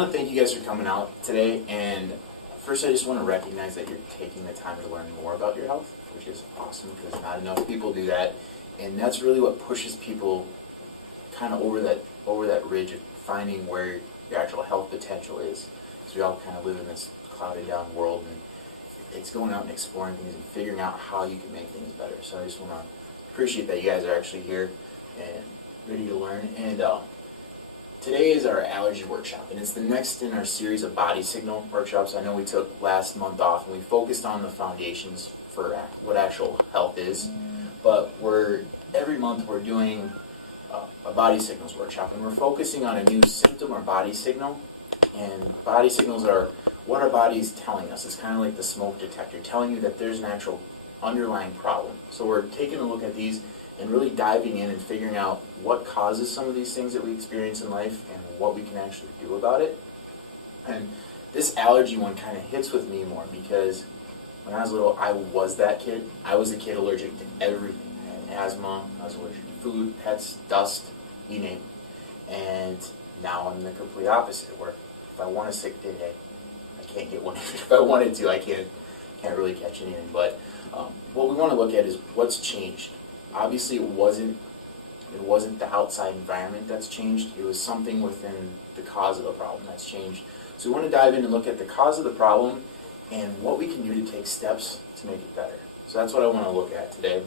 want to thank you guys for coming out today, and first I just want to recognize that you're taking the time to learn more about your health, which is awesome because not enough people do that, and that's really what pushes people kind of over that ridge of finding where your actual health potential is. So we all kind of live in this clouded down world, and it's going out and exploring things and figuring out how you can make things better. So I just want to appreciate that you guys are actually here and ready to learn. And today is our allergy workshop, and it's the next in our series of body signal workshops. I know we took last month off and we focused on the foundations for what actual health is, but every month we're doing a body signals workshop, and we're focusing on a new symptom or body signal. And body signals are what our body is telling us. It's kind of like the smoke detector, telling you that there's an actual underlying problem. So we're taking a look at these and really diving in and figuring out what causes some of these things that we experience in life and what we can actually do about it. And this allergy one kind of hits with me more because when I was little, I was that kid. I was a kid allergic to everything. I had asthma, I was allergic to food, pets, dust, you name it. And now I'm the complete opposite, where if I want a sick day, I can't get one. If I wanted to, I can't really catch anything. But what we want to look at is what's changed. Obviously, it wasn't the outside environment that's changed. It was something within the cause of the problem that's changed. So we want to dive in and look at the cause of the problem and what we can do to take steps to make it better. So that's what I want to look at today.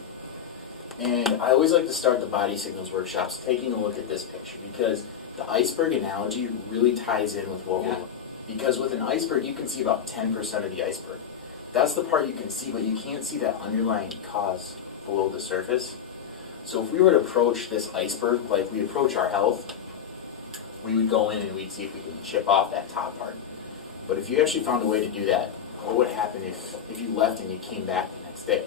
And I always like to start the body signals workshops taking a look at this picture, because the iceberg analogy really ties in with what we want. Because with an iceberg, you can see about 10% of the iceberg. That's the part you can see, but you can't see that underlying cause below the surface. So if we were to approach this iceberg like we approach our health, we would go in and we'd see if we could chip off that top part. But if you actually found a way to do that, what would happen if you left and you came back the next day?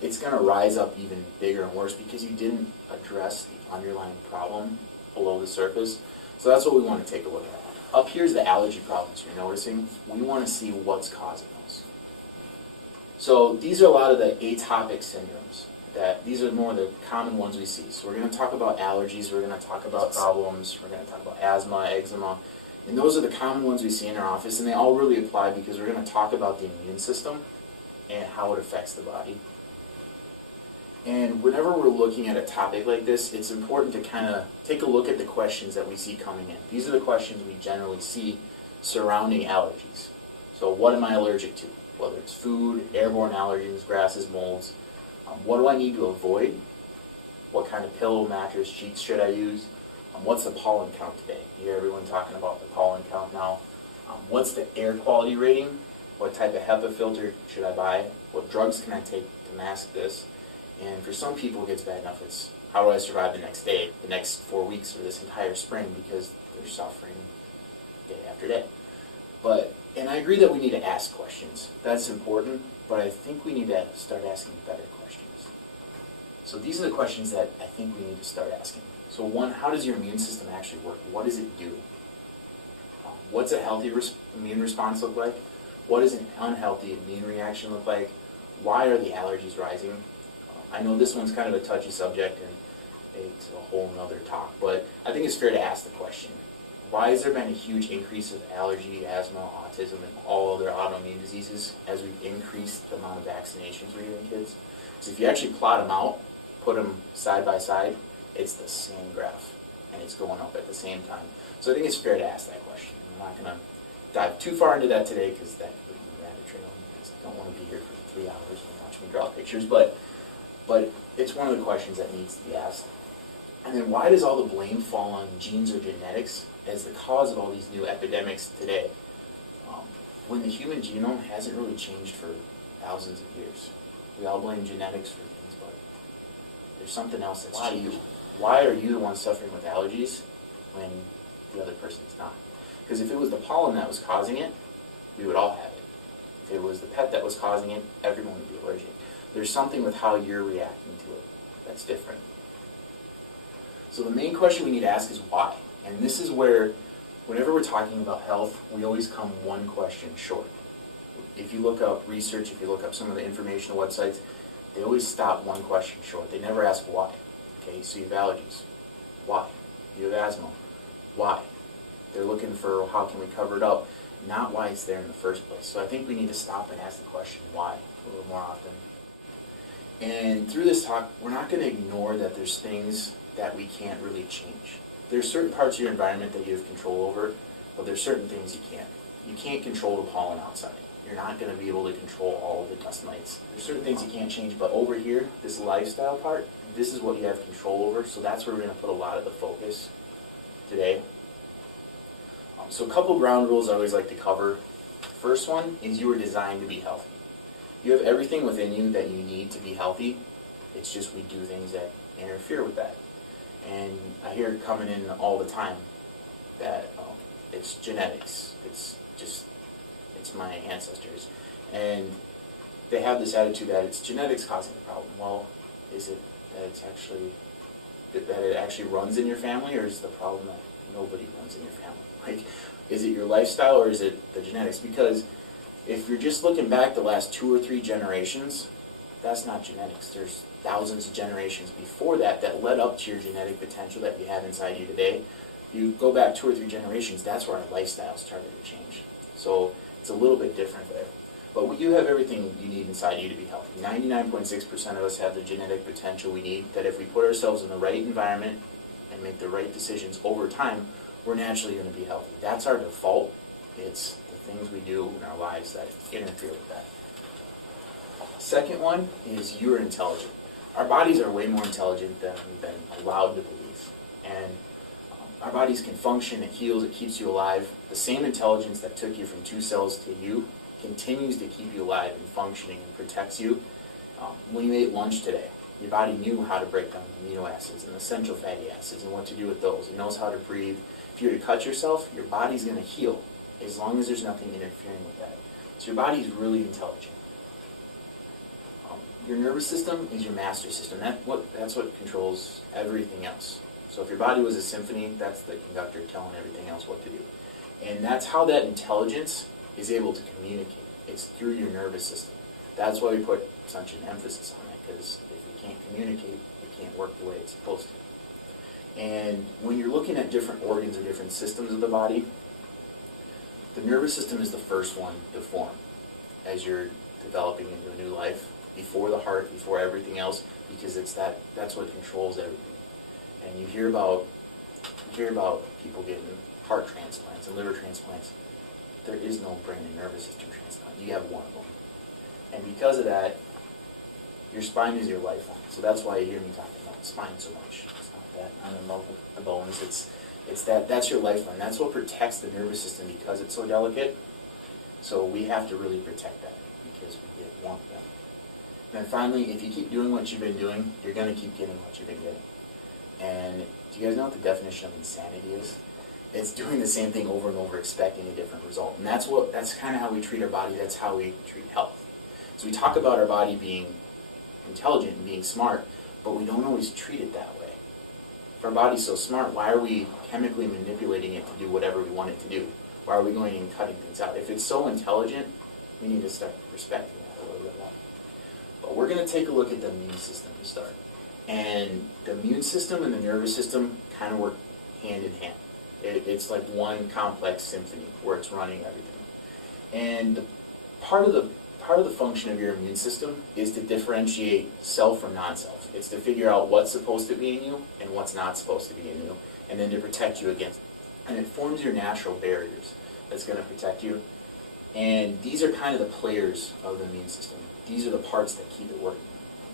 It's going to rise up even bigger and worse because you didn't address the underlying problem below the surface. So that's what we want to take a look at. Up here's the allergy problems you're noticing. We want to see what's causing those. So these are a lot of the atopic syndromes. These are more of the common ones we see. So we're going to talk about allergies, we're going to talk about problems, we're going to talk about asthma, eczema, and those are the common ones we see in our office, and they all really apply because we're going to talk about the immune system and how it affects the body. And whenever we're looking at a topic like this, it's important to kind of take a look at the questions that we see coming in. These are the questions we generally see surrounding allergies. So what am I allergic to? Whether it's food, airborne allergens, grasses, molds. What do I need to avoid? What kind of pillow, mattress, sheets should I use? What's the pollen count today? You hear everyone talking about the pollen count now. What's the air quality rating? What type of HEPA filter should I buy? What drugs can I take to mask this? And for some people, it gets bad enough. It's how do I survive the next day, the next 4 weeks, or this entire spring, because they're suffering day after day. And I agree that we need to ask questions. That's important, but I think we need to start asking better questions. So these are the questions that I think we need to start asking. So one, how does your immune system actually work? What does it do? What's a healthy immune response look like? What does an unhealthy immune reaction look like? Why are the allergies rising? I know this one's kind of a touchy subject and it's a whole nother talk, but I think it's fair to ask the question. Why has there been a huge increase of allergy, asthma, autism, and all other autoimmune diseases as we've increased the amount of vaccinations we're giving kids? Because if you actually plot them out, put them side by side, it's the same graph, and it's going up at the same time. So I think it's fair to ask that question. I'm not going to dive too far into that today because that would be a rabbit trail. I don't want to be here for 3 hours and watch me draw pictures, but it's one of the questions that needs to be asked. And then why does all the blame fall on genes or genetics as the cause of all these new epidemics today, when the human genome hasn't really changed for thousands of years? We all blame genetics for things, but there's something else that's changed. Why are you the one suffering with allergies when the other person's not? Because if it was the pollen that was causing it, we would all have it. If it was the pet that was causing it, everyone would be allergic. There's something with how you're reacting to it that's different. So the main question we need to ask is why? And this is where, whenever we're talking about health, we always come one question short. If you look up research, if you look up some of the informational websites, they always stop one question short. They never ask why. Okay, so you have allergies. Why? You have asthma. Why? They're looking for how can we cover it up, not why it's there in the first place. So I think we need to stop and ask the question why a little more often. And through this talk, we're not going to ignore that there's things that we can't really change. There's certain parts of your environment that you have control over, but there's certain things you can't. You can't control the pollen outside. You're not going to be able to control all of the dust mites. There's certain things you can't change, but over here, this lifestyle part, this is what you have control over, so that's where we're going to put a lot of the focus today. So a couple ground rules I always like to cover. First one is you were designed to be healthy. You have everything within you that you need to be healthy. It's just we do things that interfere with that. And I hear it coming in all the time that it's genetics. It's my ancestors. And they have this attitude that it's genetics causing the problem. Well, is it that it actually runs in your family, or is the problem that nobody runs in your family? Like, is it your lifestyle or is it the genetics? Because if you're just looking back the last 2 or 3 generations, that's not genetics. There's thousands of generations before that that led up to your genetic potential that you have inside you today. You go back 2 or 3 generations, that's where our lifestyle started to change. So it's a little bit different there. But you have everything you need inside you to be healthy. 99.6% of us have the genetic potential we need, that if we put ourselves in the right environment and make the right decisions over time, we're naturally going to be healthy. That's our default. It's the things we do in our lives that interfere with that. Second one is you're intelligent. Our bodies are way more intelligent than we've been allowed to believe. And our bodies can function, it heals, it keeps you alive. The same intelligence that took you from 2 cells to you continues to keep you alive and functioning and protects you. When you ate lunch today, your body knew how to break down the amino acids and essential fatty acids and what to do with those. It knows how to breathe. If you were to cut yourself, your body's going to heal as long as there's nothing interfering with that. So your body's really intelligent. Your nervous system is your master system. That's what controls everything else. So if your body was a symphony, that's the conductor telling everything else what to do. And that's how that intelligence is able to communicate. It's through your nervous system. That's why we put such an emphasis on it, because if you can't communicate, it can't work the way it's supposed to. And when you're looking at different organs or different systems of the body, the nervous system is the first one to form as you're developing into a new life, before the heart, before everything else, because that's what controls everything. And you hear about people getting heart transplants and liver transplants. There is no brain and nervous system transplant. You have one of them. And because of that, your spine is your lifeline. So that's why you hear me talking about the spine so much. It's not that I'm in love with the bones. It's that's your lifeline. That's what protects the nervous system because it's so delicate. So we have to really protect that because we get one of them. And then finally, if you keep doing what you've been doing, you're going to keep getting what you've been getting. And do you guys know what the definition of insanity is? It's doing the same thing over and over, expecting a different result. And that's kind of how we treat our body. That's how we treat health. So we talk about our body being intelligent and being smart, but we don't always treat it that way. If our body's so smart, why are we chemically manipulating it to do whatever we want it to do? Why are we going and cutting things out? If it's so intelligent, we need to start respecting that a little bit more. But we're going to take a look at the immune system to start. And the immune system and the nervous system kind of work hand in hand. It's like one complex symphony where it's running everything. And part of the function of your immune system is to differentiate self from non-self. It's to figure out what's supposed to be in you and what's not supposed to be in you, and then to protect you against. And it forms your natural barriers that's going to protect you. And these are kind of the players of the immune system. These are the parts that keep it working.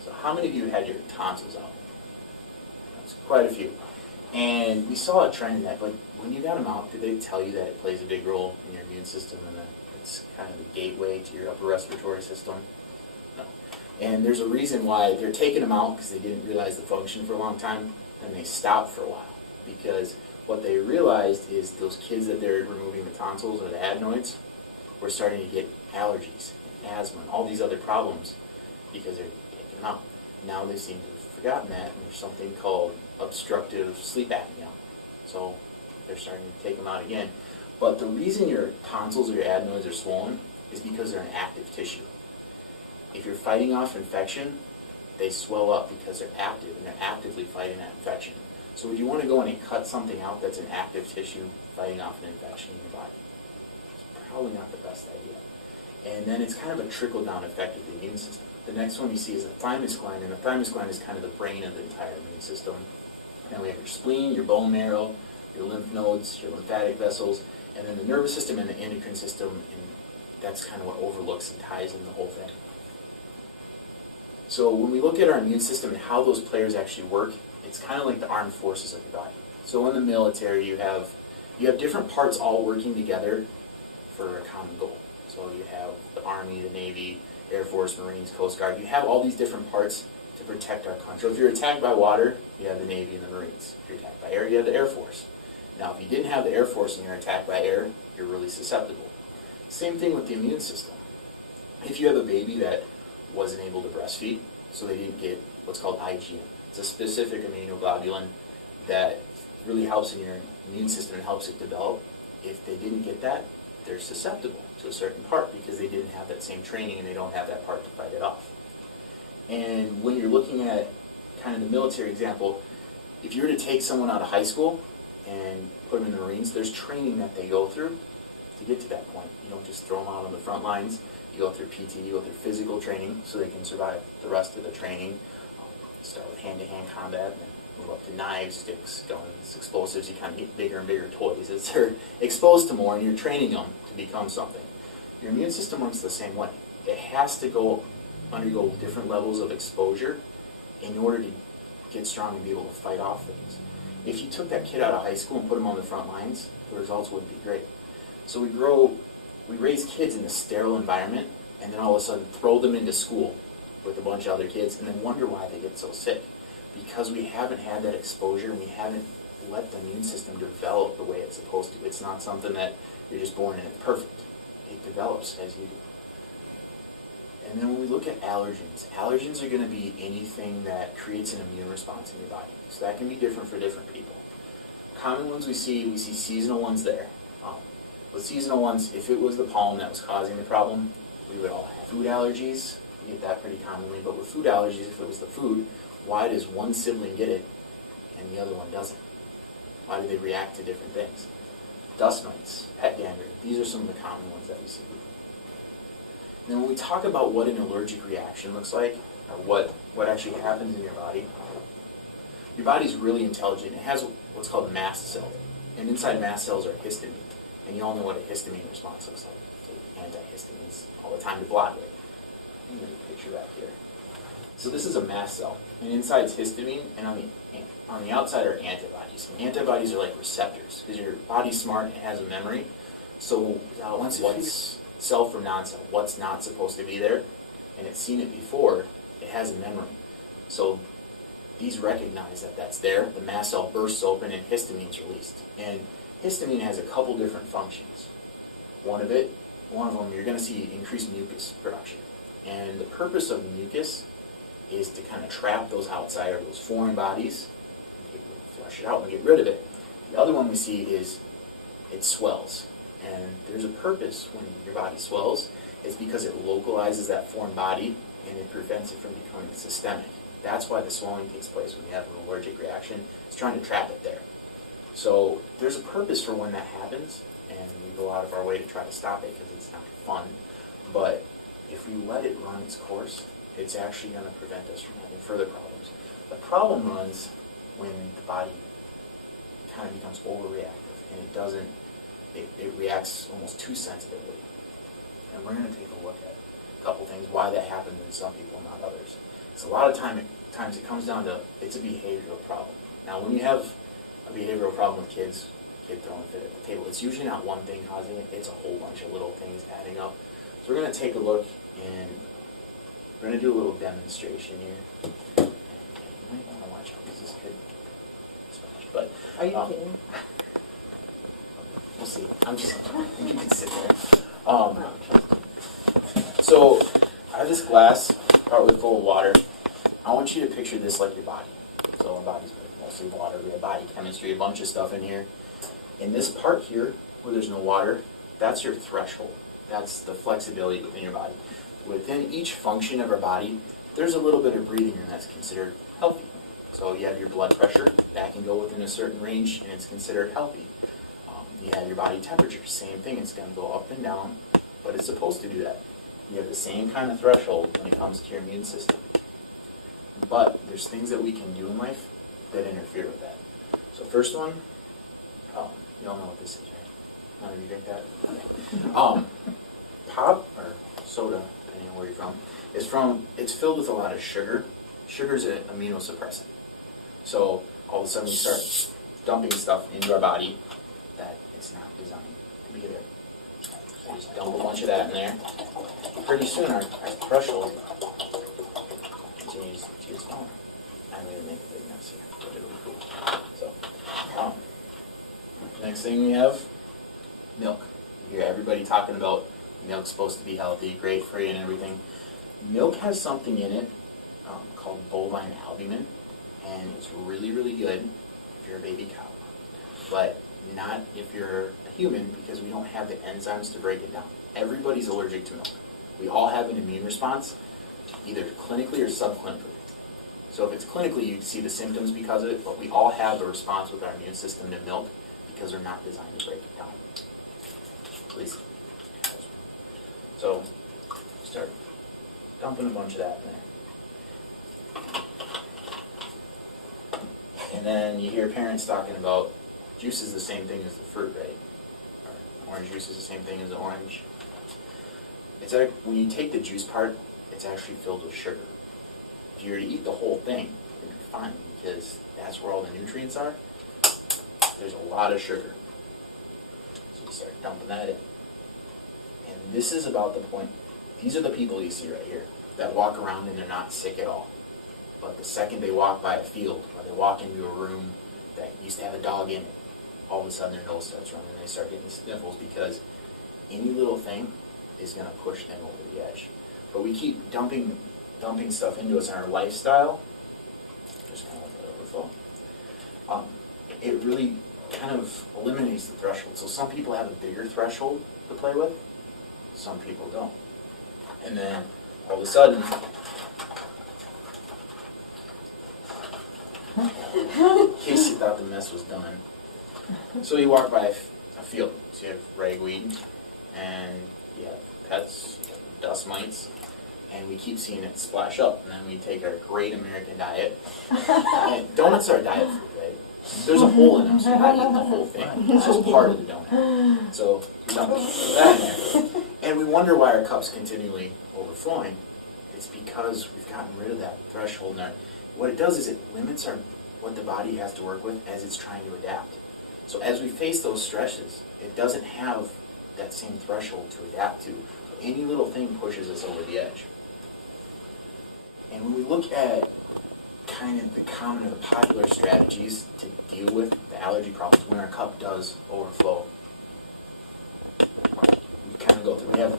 So how many of you had your tonsils out? That's quite a few. And we saw a trend in that, but when you got them out, did they tell you that it plays a big role in your immune system and that it's kind of the gateway to your upper respiratory system? No. And there's a reason why they're taking them out, because they didn't realize the function for a long time, and they stopped for a while. Because what they realized is those kids that they're removing the tonsils or the adenoids were starting to get allergies and asthma and all these other problems because they're taking them out. Now they seem to have forgotten that, and there's something called obstructive sleep apnea. So they're starting to take them out again. But the reason your tonsils or your adenoids are swollen is because they're an active tissue. If you're fighting off infection, they swell up because they're active and they're actively fighting that infection. So would you want to go in and cut something out that's an active tissue fighting off an infection in your body. It's probably not the best idea. And then it's kind of a trickle-down effect of the immune system. The next one we see is the thymus gland, and the thymus gland is kind of the brain of the entire immune system. And we have your spleen, your bone marrow, your lymph nodes, your lymphatic vessels, and then the nervous system and the endocrine system, and that's kind of what overlooks and ties in the whole thing. So when we look at our immune system and how those players actually work, it's kind of like the armed forces of your body. So in the military, you have different parts all working together for a common goal. So you have the Army, the Navy, Air Force, Marines, Coast Guard. You have all these different parts to protect our country. If you're attacked by water, you have the Navy and the Marines. If you're attacked by air, you have the Air Force. Now, if you didn't have the Air Force and you're attacked by air, you're really susceptible. Same thing with the immune system. If you have a baby that wasn't able to breastfeed, so they didn't get what's called IgM. It's a specific immunoglobulin that really helps in your immune system and helps it develop. If they didn't get that, they're susceptible to a certain part because they didn't have that same training and they don't have that part to fight it off. And when you're looking at kind of the military example, if you were to take someone out of high school and put them in the Marines, there's training that they go through to get to that point. You don't just throw them out on the front lines. You go through PT, you go through physical training so they can survive the rest of the training. Start with hand-to-hand combat and then move up to knives, sticks, guns, explosives. You kind of get bigger and bigger toys as they're exposed to more and you're training them to become something. Your immune system works the same way. It has to undergo different levels of exposure in order to get strong and be able to fight off things. If you took that kid out of high school and put him on the front lines, the results wouldn't be great. So we raise kids in a sterile environment and then all of a sudden throw them into school with a bunch of other kids and then wonder why they get so sick. Because we haven't had that exposure and we haven't let the immune system develop the way it's supposed to. It's not something that you're just born and it's perfect. It develops as you do. And then when we look at allergens are going to be anything that creates an immune response in your body. So that can be different for different people. Common ones we see seasonal ones there. With seasonal ones, if it was the pollen that was causing the problem, we would all have food allergies. We get that pretty commonly. But with food allergies, if it was the food, why does one sibling get it and the other one doesn't? Why do they react to different things? Dust mites, pet dander, these are some of the common ones that we see. And then when we talk about what an allergic reaction looks like, or what actually happens in your body's really intelligent. It has what's called mast cells. And inside mast cells are histamine. And you all know what a histamine response looks like. Take antihistamines all the time to block it. I'm going to picture that here. So this is a mast cell, and inside is histamine, and on the outside are antibodies. And antibodies are like receptors, because your body's smart and it has a memory. So what's self from non-self, what's not supposed to be there, and it's seen it before, it has a memory. So these recognize that that's there, the mast cell bursts open, and histamine's released. And histamine has a couple different functions. One of them, you're going to see increased mucus production. And the purpose of mucus is to kind of trap those outside or those foreign bodies, and flush it out and get rid of it. The other one we see is it swells. And there's a purpose when your body swells. It's because it localizes that foreign body and it prevents it from becoming systemic. That's why the swelling takes place when you have an allergic reaction. It's trying to trap it there. So there's a purpose for when that happens, and we go out of our way to try to stop it because it's not fun. But if we let it run its course, it's actually going to prevent us from having further problems. The problem runs when the body kind of becomes overreactive, and it reacts almost too sensitively. And we're going to take a look at a couple things, why that happens in some people, not others. Because a lot of times it comes down to, it's a behavioral problem. Now, when you have a behavioral problem with kids, kid throwing a fit at the table, it's usually not one thing causing it, it's a whole bunch of little things adding up. So we're going to take a look, and we're going to do a little demonstration here. And you might want to watch out because this could splash. But are you kidding? We'll see. You can sit there. So I have this glass, partly full of water. I want you to picture this like your body. So our body's mostly water. We have body chemistry, a bunch of stuff in here. In this part here, where there's no water, that's your threshold. That's the flexibility within your body. Within each function of our body, there's a little bit of breathing room that's considered healthy. So you have your blood pressure, that can go within a certain range, and it's considered healthy. You have your body temperature, same thing, it's going to go up and down, but it's supposed to do that. You have the same kind of threshold when it comes to your immune system. But there's things that we can do in life that interfere with that. So first one, you all know what this is, right? None of you drink that? Okay. Pop, or soda, depending on where you're from, it's filled with a lot of sugar. Sugar is an immunosuppressant. So all of a sudden we start dumping stuff into our body that it's not designed to be there. So just dump a bunch of that in there. Pretty soon our threshold continues to get smaller. I'm going to make a big mess here, but it'll be cool. So, next thing we have, milk. You hear everybody talking about milk's supposed to be healthy, great for you and everything. Milk has something in it called bovine albumin, and it's really, really good if you're a baby cow, but not if you're a human, because we don't have the enzymes to break it down. Everybody's allergic to milk. We all have an immune response, either clinically or subclinically. So if it's clinically, you see the symptoms because of it, but we all have a response with our immune system to milk because they're not designed to break it down. Please. So start dumping a bunch of that in there. And then you hear parents talking about juice is the same thing as the fruit, right? Or orange juice is the same thing as the orange. It's like when you take the juice part, it's actually filled with sugar. If you were to eat the whole thing, it'd be fine, because that's where all the nutrients are. There's a lot of sugar. So you start dumping that in. And this is about the point. These are the people you see right here that walk around and they're not sick at all. But the second they walk by a field, or they walk into a room that used to have a dog in it, all of a sudden their nose starts running and they start getting sniffles, because any little thing is going to push them over the edge. But we keep dumping stuff into us in our lifestyle. Just kind of let that overflow. It really kind of eliminates the threshold. So some people have a bigger threshold to play with, some people don't. And then all of a sudden, in case you thought the mess was done. So you walk by a field, so you have ragweed, and you have pets, you have dust mites, and we keep seeing it splash up. And then we take our great American diet. And donuts are diet food, right? There's a hole in them, so you're not eating the whole thing. It's just part of the donut. So we dump that in there. And we wonder why our cup's continually overflowing. It's because we've gotten rid of that threshold. And what it does is it limits what the body has to work with as it's trying to adapt. So as we face those stresses, it doesn't have that same threshold to adapt to. So any little thing pushes us over the edge. And when we look at kind of the common or the popular strategies to deal with the allergy problems when our cup does overflow, we kind of go through. We have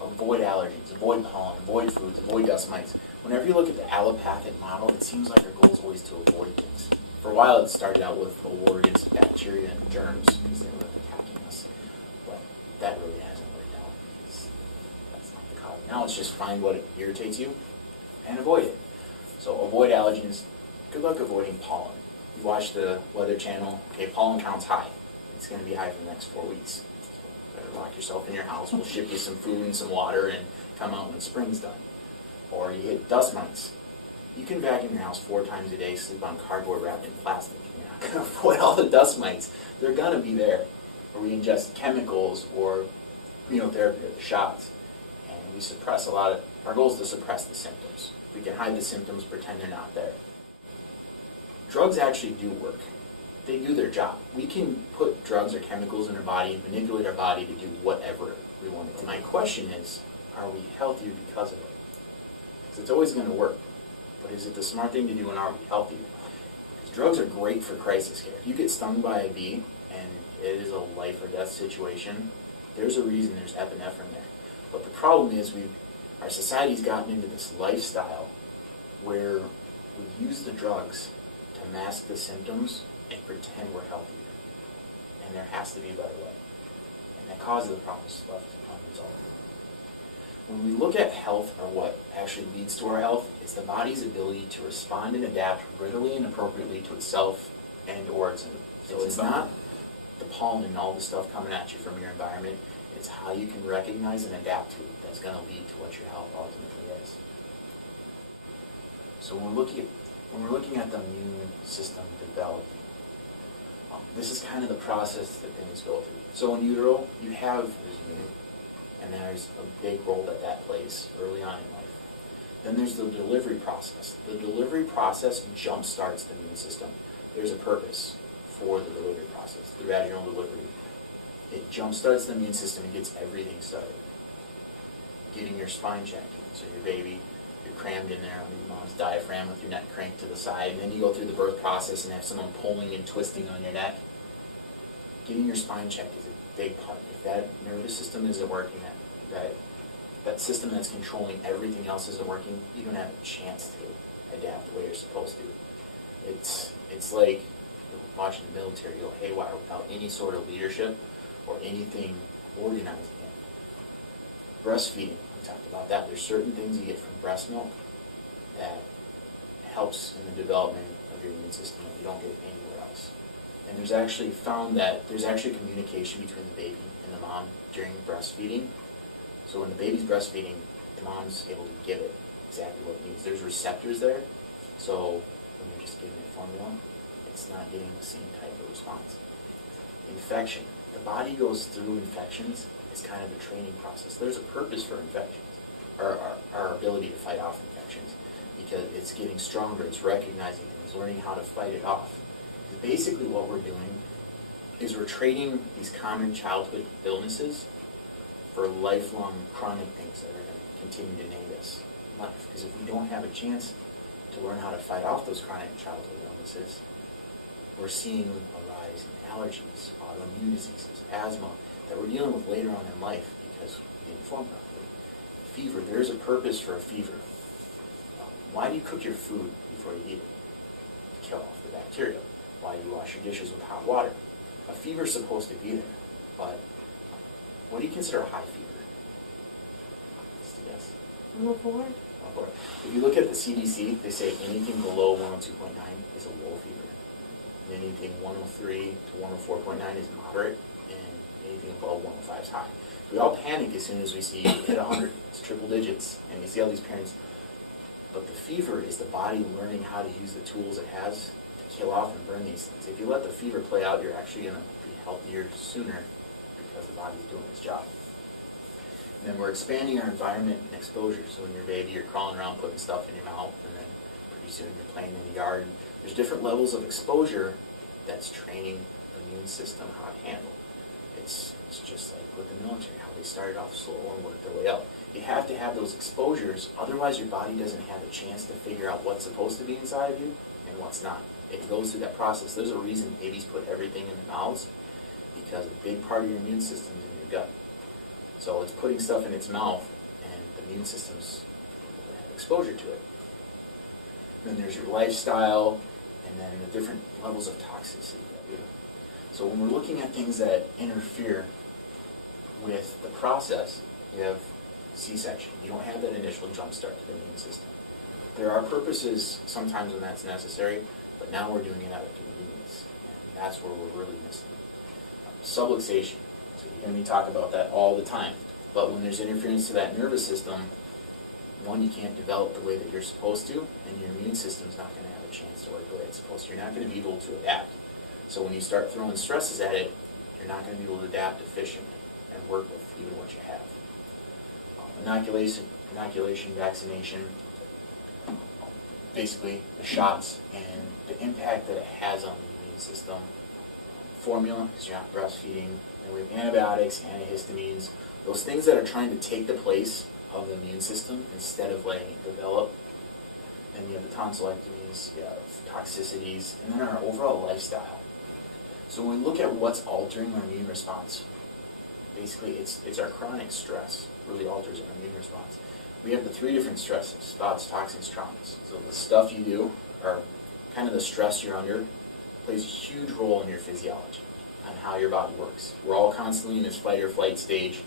avoid allergens, avoid pollen, avoid foods, avoid dust mites. Whenever you look at the allopathic model, it seems like our goal is always to avoid things. For a while, it started out with a war against bacteria and germs because they were attacking us. But that really hasn't worked out, because that's not the cause. Now it's just find what irritates you and avoid it. So avoid allergens. Good luck avoiding pollen. You watch the Weather Channel, okay, pollen count's high. It's going to be high for the next 4 weeks. So better lock yourself in your house. We'll ship you some food and some water and come out when spring's done. Or you hit dust mites. You can vacuum your house 4 times a day, sleep on cardboard wrapped in plastic. You're not going to avoid all the dust mites. They're going to be there. Or we ingest chemicals or immunotherapy or the shots. And we suppress a lot of, our goal is to suppress the symptoms. We can hide the symptoms, pretend they're not there. Drugs actually do work. They do their job. We can put drugs or chemicals in our body and manipulate our body to do whatever we want. And my question is, are we healthier because of it? Because it's always going to work. But is it the smart thing to do, and are we healthier? Because drugs are great for crisis care. If you get stung by a bee and it is a life or death situation, there's a reason there's epinephrine there. But the problem is our society's gotten into this lifestyle where we use the drugs to mask the symptoms and pretend we're healthier. And there has to be a better way. And the cause of the problem is left unresolved. When we look at health, or what actually leads to our health, it's the body's ability to respond and adapt readily and appropriately to itself and or its environment. So it's not the pollen and all the stuff coming at you from your environment. It's how you can recognize and adapt to it that's going to lead to what your health ultimately is. So when we're looking at the immune system developing, this is kind of the process that things go through. So in utero, there's immune, and there's a big role that plays early on in life. Then there's the delivery process. The delivery process jump-starts the immune system. There's a purpose for the delivery process, the vaginal delivery. It jump-starts the immune system and gets everything started. Getting your spine checked. So your baby, you're crammed in there under your mom's diaphragm with your neck cranked to the side, and then you go through the birth process and have someone pulling and twisting on your neck. Getting your spine checked is a big part. If that nervous system isn't working, that system that's controlling everything else isn't working, you don't have a chance to adapt the way you're supposed to. It's like watching the military go haywire without any sort of leadership or anything organizing it. Breastfeeding, we talked about that. There's certain things you get from breast milk that helps in the development of your immune system that you don't get anywhere else. And there's actually found that there's actually communication between the baby and the mom during breastfeeding. So when the baby's breastfeeding, the mom's able to give it exactly what it needs. There's receptors there, so when you're just giving it formula, it's not getting the same type of response. Infection. The body goes through infections. It's kind of a training process. There's a purpose for infections, or our ability to fight off infections, because it's getting stronger, it's recognizing things, learning how to fight it off. Basically what we're doing is we're trading these common childhood illnesses for lifelong chronic things that are going to continue to name us life. Because if we don't have a chance to learn how to fight off those chronic childhood illnesses, we're seeing a rise in allergies, autoimmune diseases, asthma, that we're dealing with later on in life because we didn't form properly. Fever, there's a purpose for a fever. Why do you cook your food before you eat it? To kill off the bacteria. Why do you wash your dishes with hot water? A fever's supposed to be there, but what do you consider a high fever? Just a guess. 104. 104. If you look at the CDC, they say anything below 102.9 is a low fever. And anything 103 to 104.9 is moderate, and anything above 105 is high. We all panic as soon as we see hit 100. It's triple digits, and you see all these parents. But the fever is the body learning how to use the tools it has to kill off and burn these things. If you let the fever play out, you're actually going to be healthier sooner because the body's doing its job. And then we're expanding our environment and exposure. So when you're a baby, you're crawling around putting stuff in your mouth, and then pretty soon you're playing in the yard. And there's different levels of exposure that's training the immune system how to handle. It's just like with the military, how they started off slow and worked their way up. You have to have those exposures, otherwise your body doesn't have a chance to figure out what's supposed to be inside of you and what's not. It goes through that process. There's a reason babies put everything in their mouths, because a big part of your immune system is in your gut. So it's putting stuff in its mouth, and the immune system's able to have exposure to it. Then there's your lifestyle, and then the different levels of toxicity. So when we're looking at things that interfere with the process, you have C-section. You don't have that initial jump start to the immune system. There are purposes sometimes when that's necessary, but now we're doing it out of convenience, and that's where we're really missing it. Subluxation. So you hear me talk about that all the time. But when there's interference to that nervous system, one, you can't develop the way that you're supposed to, and your immune system's not going to have a chance to work the way it's supposed to. You're not going to be able to adapt. So when you start throwing stresses at it, you're not going to be able to adapt efficiently and work with even what you have. Inoculation, vaccination, basically the shots and the impact that it has on the immune system. Formula, because you're not breastfeeding. And we have antibiotics, antihistamines, those things that are trying to take the place of the immune system instead of letting it develop. And you have the tonsillectomies, you have toxicities, and then our overall lifestyle. So when we look at what's altering our immune response, basically it's our chronic stress really alters our immune response. We have the three different stresses: thoughts, toxins, traumas. So the stuff you do, or kind of the stress you're under, plays a huge role in your physiology, on how your body works. We're all constantly in this fight or flight stage.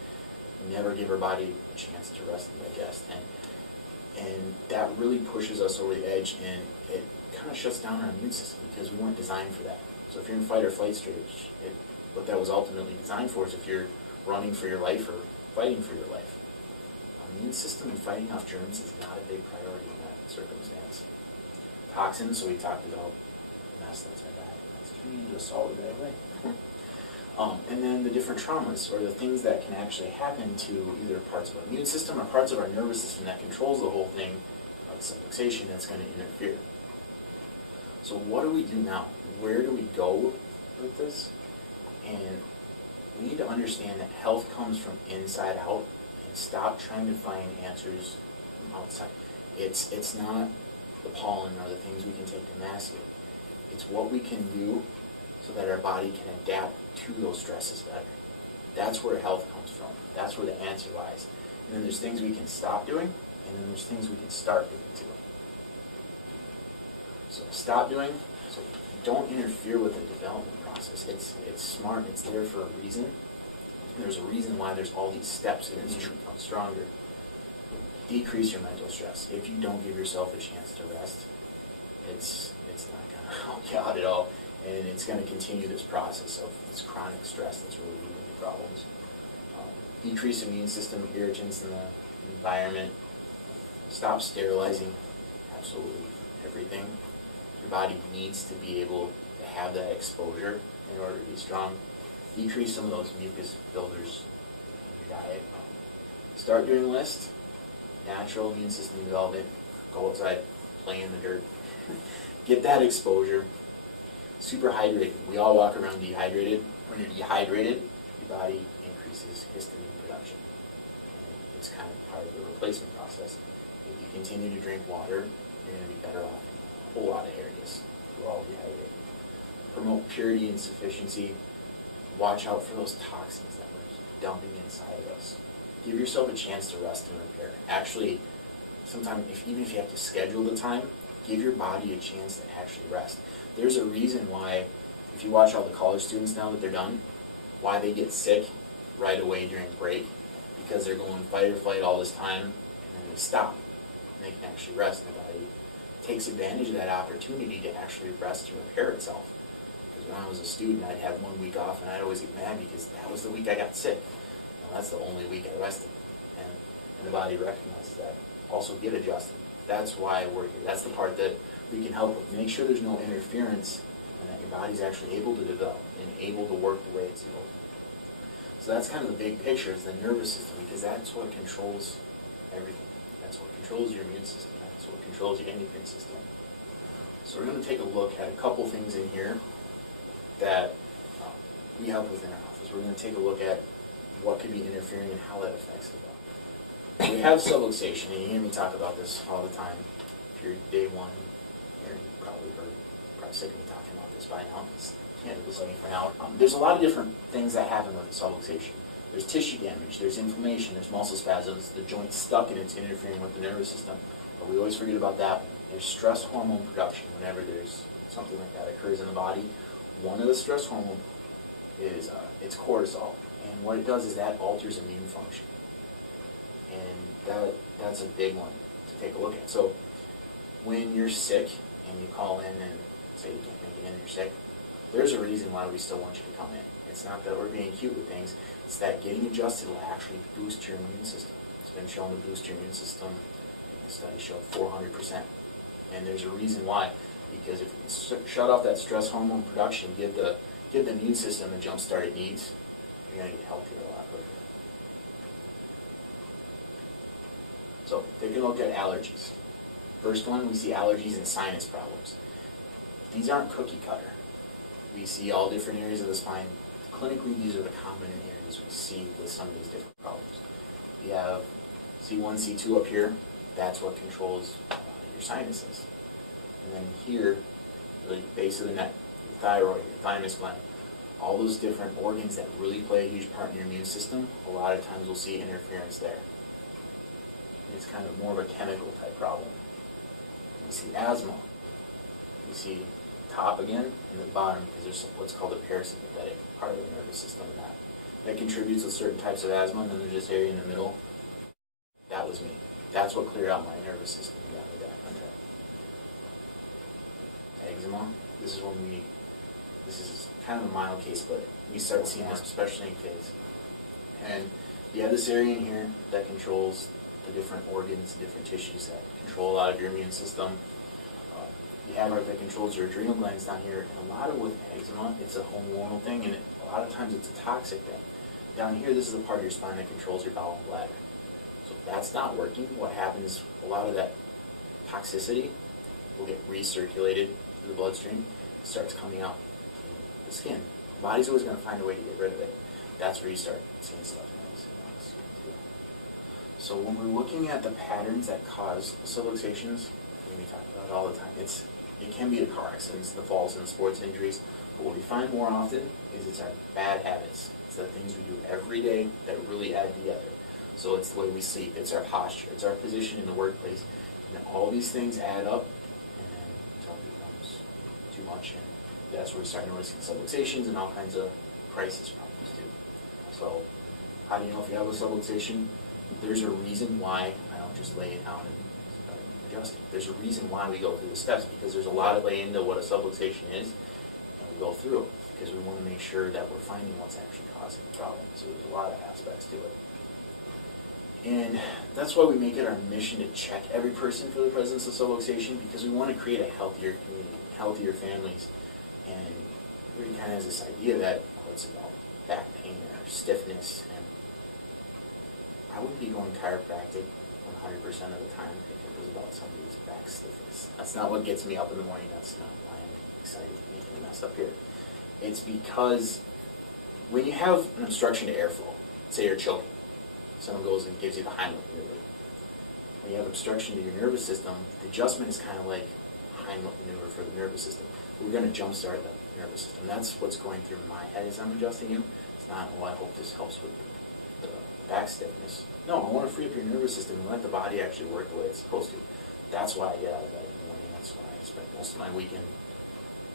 We never give our body a chance to rest and digest. And that really pushes us over the edge, and it kind of shuts down our immune system because we weren't designed for that. So if you're in fight or flight stage, what that was ultimately designed for is if you're running for your life or fighting for your life. Immune system and fighting off germs is not a big priority in that circumstance. Toxins, so we talked about mess, that's our bad. That's turning into a solid bad way. And then the different traumas, or the things that can actually happen to either parts of our immune system or parts of our nervous system that controls the whole thing, like subluxation, that's going to interfere. So what do we do now? Where do we go with this? And we need to understand that health comes from inside out, and stop trying to find answers from outside. It's not the pollen or the things we can take to mask it. It's what we can do so that our body can adapt to those stresses better. That's where health comes from. That's where the answer lies. And then there's things we can stop doing, and then there's things we can start doing too. So stop doing, so don't interfere with the development process. It's smart, it's there for a reason. There's a reason why there's all these steps, and it's to become stronger. Decrease your mental stress. If you don't give yourself a chance to rest, it's not going to help you out at all, and it's going to continue this process of this chronic stress that's really leading to problems. Decrease immune system irritants in the environment. Stop sterilizing absolutely everything. Your body needs to be able to have that exposure in order to be strong. Decrease some of those mucus builders in your diet. Start doing a list. Natural immune system development. Go outside, play in the dirt. Get that exposure. Super hydrated. We all walk around dehydrated. When you're dehydrated, your body increases histamine production. And it's kind of part of the replacement process. If you continue to drink water, you're going to be better off in a whole lot of areas. We're all dehydrated. Promote purity and sufficiency. Watch out for those toxins that we're dumping inside of us. Give yourself a chance to rest and repair. Actually, sometimes, even if you have to schedule the time, give your body a chance to actually rest. There's a reason why, if you watch all the college students now that they're done, why they get sick right away during break, because they're going fight or flight all this time, and then they stop, and they can actually rest, and the body takes advantage of that opportunity to actually rest and repair itself. Because when I was a student, I'd have 1 week off, and I'd always get mad because that was the week I got sick. That's the only week I rested, and the body recognizes that. Also, get adjusted. That's why we're here. That's the part that we can help with. Make sure there's no interference, and that your body's actually able to develop and able to work the way it's supposed to. So that's kind of the big picture, is the nervous system, because that's what controls everything. That's what controls your immune system. That's what controls your endocrine system. So we're going to take a look at a couple things in here that we help with in our office. We're going to take a look at what could be interfering and how that affects the body. We have subluxation, and you hear me talk about this all the time. If you're day one here, you've probably sick of me talking about this by now. You can't listen to me for an hour. There's a lot of different things that happen with subluxation. There's tissue damage, there's inflammation, there's muscle spasms, the joint's stuck and it's interfering with the nervous system. But we always forget about that one. There's stress hormone production whenever there's something like that occurs in the body. One of the stress hormones is it's cortisol. And what it does is that alters immune function. And that's a big one to take a look at. So when you're sick and you call in and say you can't make it in and you're sick, there's a reason why we still want you to come in. It's not that we're being cute with things. It's that getting adjusted will actually boost your immune system. It's been shown to boost your immune system. The study showed 400%. And there's a reason why. Because if we can shut off that stress hormone production, give the immune system the jump start it needs, you're going to get healthier a lot quicker. So, take a look at allergies. First one, we see allergies and sinus problems. These aren't cookie cutter. We see all different areas of the spine. Clinically, these are the common areas we see with some of these different problems. We have C1, C2 up here. That's what controls your sinuses. And then here, the base of the neck, your thyroid, your thymus gland, all those different organs that really play a huge part in your immune system, a lot of times we'll see interference there. And it's kind of more of a chemical type problem. We see asthma. We see top again and the bottom, because there's what's called a parasympathetic part of the nervous system in that contributes to certain types of asthma, and then there's this area in the middle. That was me. That's what cleared out my nervous system and got me back on track. Eczema. This is when we this is kind of a mild case, but we start seeing this especially in kids. And you have this area in here that controls the different organs, different tissues that control a lot of your immune system. You have that controls your adrenal glands down here, and a lot of with eczema, it's a hormonal thing, and a lot of times it's a toxic thing. Down here, this is the part of your spine that controls your bowel and bladder. So if that's not working, what happens, a lot of that toxicity will get recirculated through the bloodstream, starts coming out in the skin. The body's always going to find a way to get rid of it. That's where you start seeing stuff in the skin too. So when we're looking at the patterns that cause subluxations, we talk about it all the time. It can be the car accidents, the falls, and the sports injuries. But what we find more often is it's our bad habits. It's the things we do every day that really add together. So it's the way we sleep, it's our posture, it's our position in the workplace. And all these things add up, and then until it becomes too much. And that's where we start noticing subluxations and all kinds of crisis problems too. So how do you know if you have a subluxation? There's a reason why I don't just lay it down and start adjusting. There's a reason why we go through the steps, because there's a lot of lay into what a subluxation is, and we go through it because we want to make sure that we're finding what's actually causing the problem. So there's a lot of aspects to it. And that's why we make it our mission to check every person for the presence of subluxation, because we want to create a healthier community, healthier families. And everybody kind of has this idea that it's about back pain or stiffness, and I wouldn't be going chiropractic 100% of the time if it was about somebody's back stiffness. That's not what gets me up in the morning. That's not why I'm excited making a mess up here. It's because when you have an obstruction to airflow, say you're choking, someone goes and gives you the Heimlich maneuver. When you have obstruction to your nervous system, the adjustment is kind of like Heimlich maneuver for the nervous system. We're going to jumpstart the nervous system. That's what's going through my head as I'm adjusting you. It's not, oh, I hope this helps with the back stiffness. No, I want to free up your nervous system and let the body actually work the way it's supposed to. That's why I get out of bed in the morning. That's why I spend most of my weekend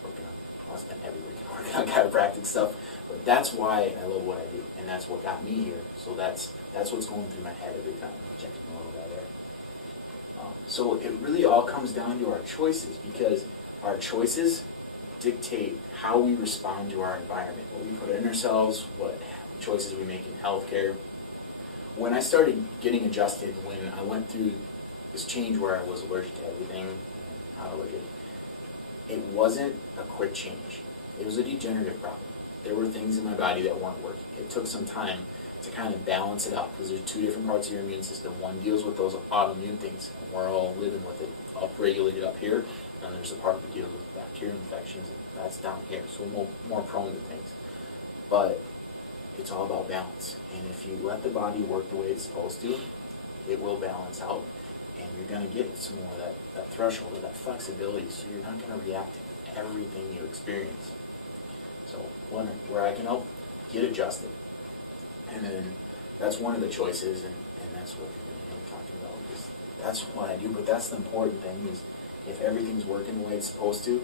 working on, well, I spend every weekend working on chiropractic stuff. But that's why I love what I do, and that's what got me here. So that's what's going through my head every time. Checking a little bit there. So it really all comes down to our choices, because our choices dictate how we respond to our environment, what we put in ourselves, what choices we make in healthcare. When I started getting adjusted, when I went through this change where I was allergic to everything, not allergic, it wasn't a quick change. It was a degenerative problem. There were things in my body that weren't working. It took some time to kind of balance it out, because there's two different parts of your immune system. One deals with those autoimmune things, and we're all living with it, upregulated up here, and there's a part that deals with bacterial infections, and that's down here, so we're more prone to things. But it's all about balance, and if you let the body work the way it's supposed to, it will balance out, and you're going to get some more of that threshold or that flexibility, so you're not going to react to everything you experience. So where I can help, get adjusted. And then that's one of the choices, and that's what you're going to hear me talking about, because that's what I do. But that's the important thing, is if everything's working the way it's supposed to,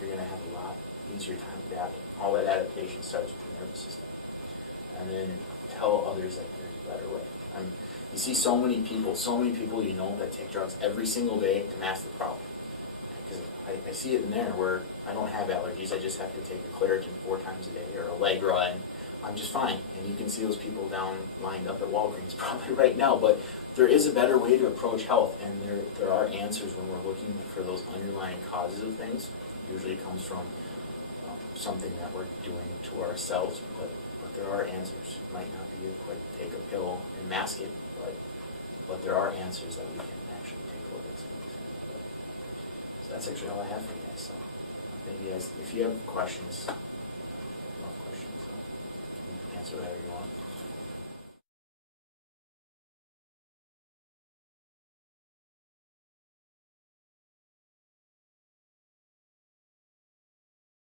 you're going to have a lot easier time adapting. All that adaptation starts with the nervous system. And then tell others that there's a better way. You see so many people you know that take drugs every single day to mask the problem. Because I see it in there where I don't have allergies, I just have to take a Claritin 4 times a day, or Allegra, and I'm just fine. And you can see those people down lined up at Walgreens probably right now, but there is a better way to approach health, and there are answers when we're looking for those underlying causes of things. Usually it comes from something that we're doing to ourselves, but there are answers. It might not be a quick take a pill and mask it, but there are answers that we can actually take a look at some of these things. So that's actually all I have for you guys. So thank you guys. If you have questions, so you can answer whatever you want.